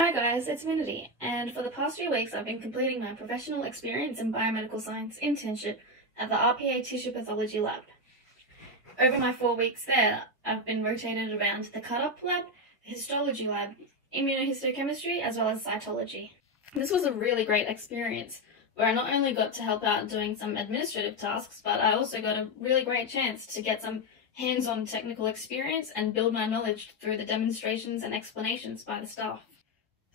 Hi guys, it's Winodhee, and for the past few weeks I've been completing my professional experience in biomedical science internship at the RPA Tissue Pathology Lab. Over my 4 weeks there, I've been rotated around the cut-up lab, the histology lab, immunohistochemistry, as well as cytology. This was a really great experience, where I not only got to help out doing some administrative tasks, but I also got a really great chance to get some hands-on technical experience and build my knowledge through the demonstrations and explanations by the staff.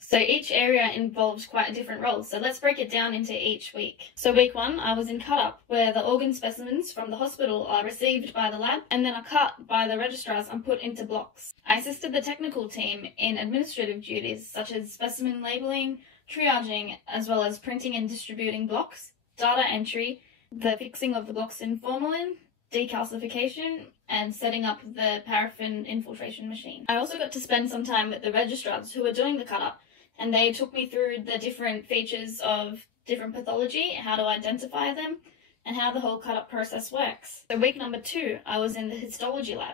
So each area involves quite a different role, so let's break it down into each week. So week 1, I was in cut-up, where the organ specimens from the hospital are received by the lab and then are cut by the registrars and put into blocks. I assisted the technical team in administrative duties such as specimen labelling, triaging, as well as printing and distributing blocks, data entry, the fixing of the blocks in formalin, decalcification, and setting up the paraffin infiltration machine. I also got to spend some time with the registrars who were doing the cut-up, and they took me through the different features of different pathology, how to identify them, and how the whole cut-up process works. So week number 2, I was in the histology lab,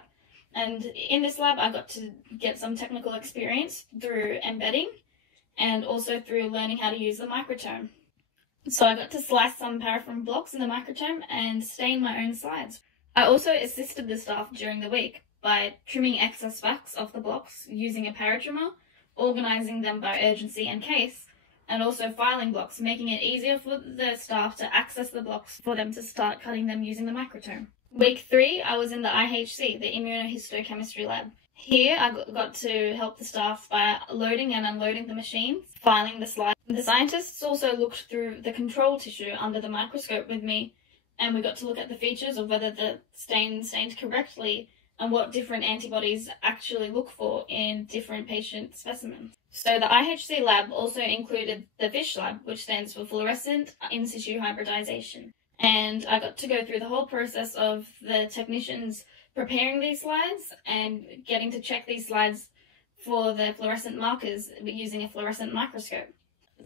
and in this lab I got to get some technical experience through embedding and also through learning how to use the microtome. So I got to slice some paraffin blocks in the microtome and stain my own slides. I also assisted the staff during the week by trimming excess wax off the blocks using a paratrimmer, organising them by urgency and case, and also filing blocks, making it easier for the staff to access the blocks for them to start cutting them using the microtome. Week 3, I was in the IHC, the immunohistochemistry lab. Here I got to help the staff by loading and unloading the machines, filing the slides. The scientists also looked through the control tissue under the microscope with me, and we got to look at the features of whether the stain stained correctly and what different antibodies actually look for in different patient specimens. So the IHC lab also included the FISH lab, which stands for fluorescent in situ hybridization. And I got to go through the whole process of the technicians preparing these slides and getting to check these slides for the fluorescent markers using a fluorescent microscope.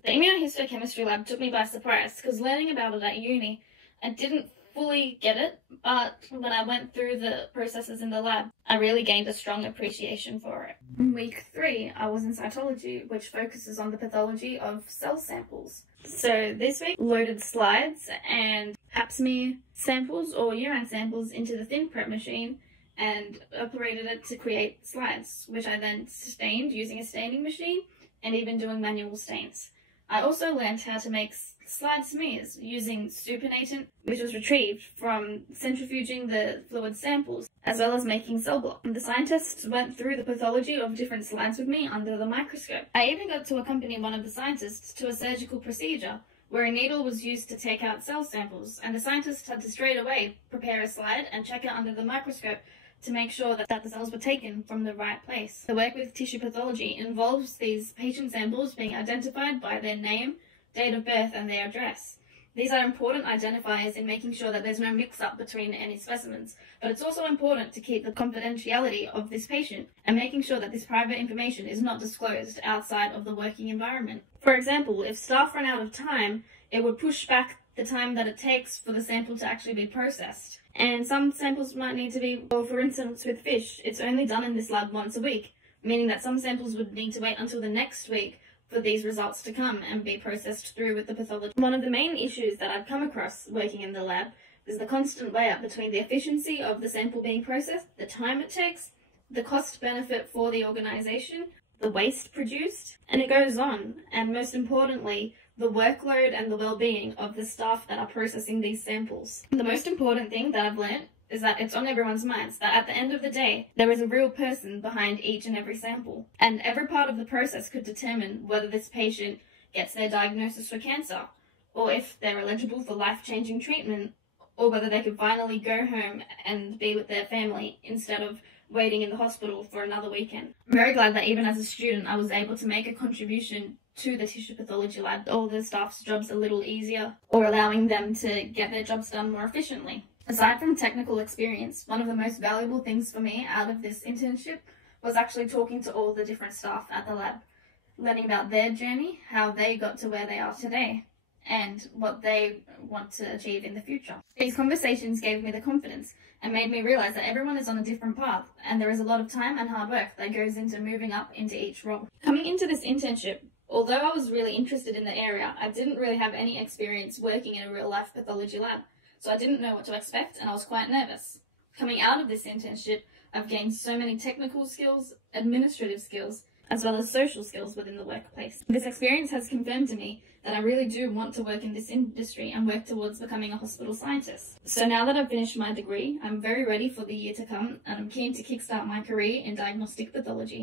The immunohistochemistry lab took me by surprise because learning about it at uni, I didn't fully get it, but when I went through the processes in the lab, I really gained a strong appreciation for it. In week 3, I was in cytology, which focuses on the pathology of cell samples. So this week, loaded slides and pap smear samples or urine samples into the thin prep machine and operated it to create slides, which I then stained using a staining machine and even doing manual stains. I also learned how to make slide smears using supernatant, which was retrieved from centrifuging the fluid samples, as well as making cell blocks. The scientists went through the pathology of different slides with me under the microscope. I even got to accompany one of the scientists to a surgical procedure where a needle was used to take out cell samples, and the scientist had to straight away prepare a slide and check it under the microscope to make sure that the cells were taken from the right place. The work with tissue pathology involves these patient samples being identified by their name, date of birth, and their address. These are important identifiers in making sure that there's no mix-up between any specimens, but it's also important to keep the confidentiality of this patient and making sure that this private information is not disclosed outside of the working environment. For example, if staff run out of time, it would push back the time that it takes for the sample to actually be processed. And some samples might need to be, well, for instance with fish, it's only done in this lab once a week, meaning that some samples would need to wait until the next week for these results to come and be processed through with the pathologist. One of the main issues that I've come across working in the lab is the constant weigh-up between the efficiency of the sample being processed, the time it takes, the cost benefit for the organisation, the waste produced, and it goes on, and most importantly, the workload and the well-being of the staff that are processing these samples. The most important thing that I've learnt is that it's on everyone's minds that at the end of the day, there is a real person behind each and every sample. And every part of the process could determine whether this patient gets their diagnosis for cancer, or if they're eligible for life-changing treatment, or whether they could finally go home and be with their family instead of waiting in the hospital for another weekend. I'm very glad that even as a student, I was able to make a contribution to the tissue pathology lab, all the staff's jobs a little easier, or allowing them to get their jobs done more efficiently. Aside from technical experience, one of the most valuable things for me out of this internship was actually talking to all the different staff at the lab, learning about their journey, how they got to where they are today, and what they want to achieve in the future. These conversations gave me the confidence and made me realise that everyone is on a different path, and there is a lot of time and hard work that goes into moving up into each role. Coming into this internship, although I was really interested in the area, I didn't really have any experience working in a real-life pathology lab, so I didn't know what to expect and I was quite nervous. Coming out of this internship, I've gained so many technical skills, administrative skills, as well as social skills within the workplace. This experience has confirmed to me that I really do want to work in this industry and work towards becoming a hospital scientist. So now that I've finished my degree, I'm very ready for the year to come and I'm keen to kickstart my career in diagnostic pathology.